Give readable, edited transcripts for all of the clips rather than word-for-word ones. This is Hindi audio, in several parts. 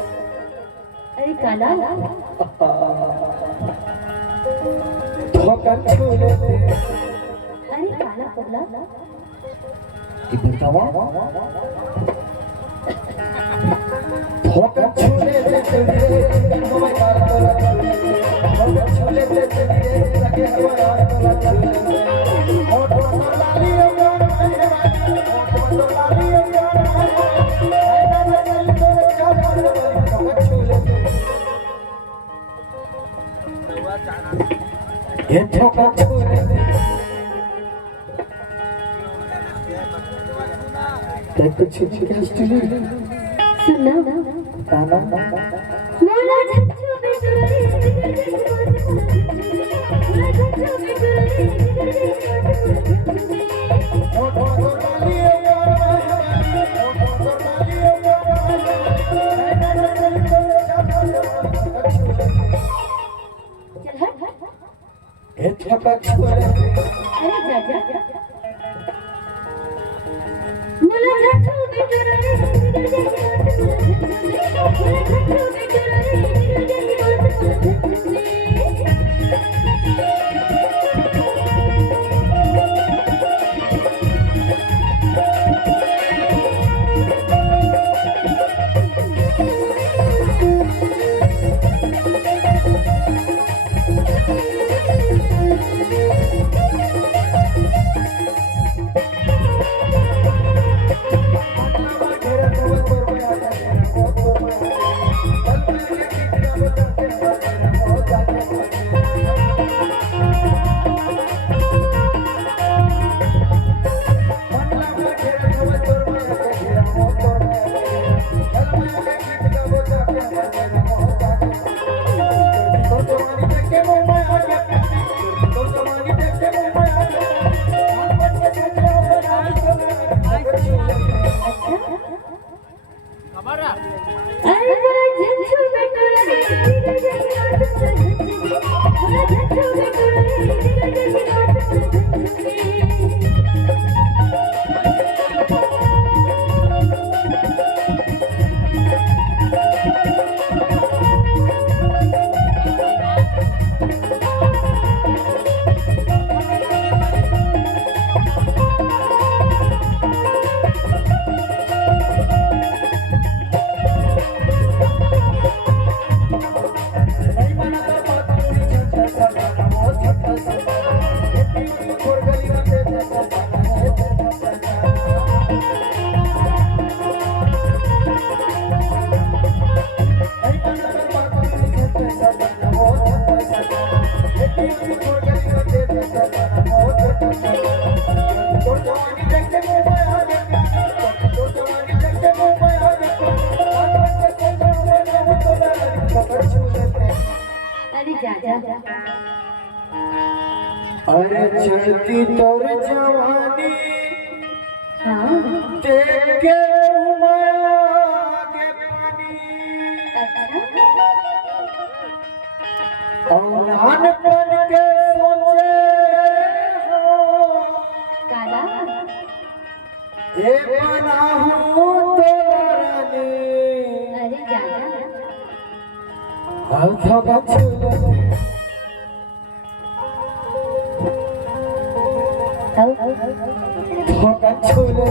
अरे काला धोखा छोड़े अरे काला पगला इधर जावा धोखा छोड़े हमारे काला धोखा छोड़े लगे हमारा और लाली ये धोखा छोड़े कुछ सुनना मोला झच्चू बिटुरे मोला झच्चू बिटुरे ये धोखा छोड़े अरे जाजा मोला झच्चू बिटुरे अरे चलती तोर जवानी हाँ देख के उमागे पानी और नानपन के सोचे हो काला ये बनाहू तो रानी अरे जाजा धोखा छोड़े धोखा छोड़े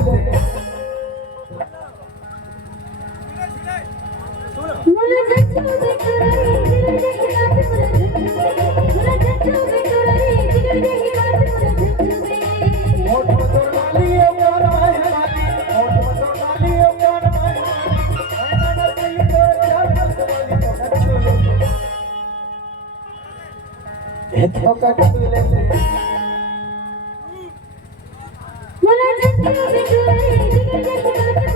मोला झच्चू बिटुरे मोला झच्चू बिटुरे मोठ तो लाली प्यार में हमारी मोठ तो लाली प्यार में मैं ना कहीं तो जान वाली धोखा छोड़े ये धोखा छोड़े मोला झच्चू बिटुरे मोला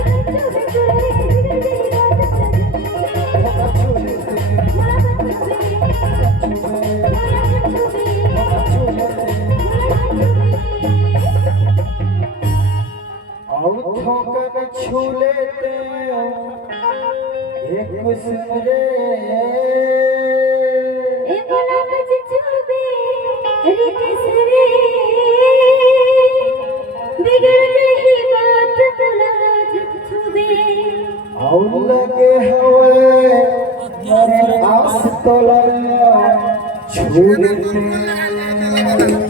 झच्चू बिटुरे छोड़े कभी छू लेते एक कुसुम रे ए बोला मुझे छूबे रे किसरे बिगड़ गई बात बोला जब छूबे और लगे हवे आस तोला छू लेते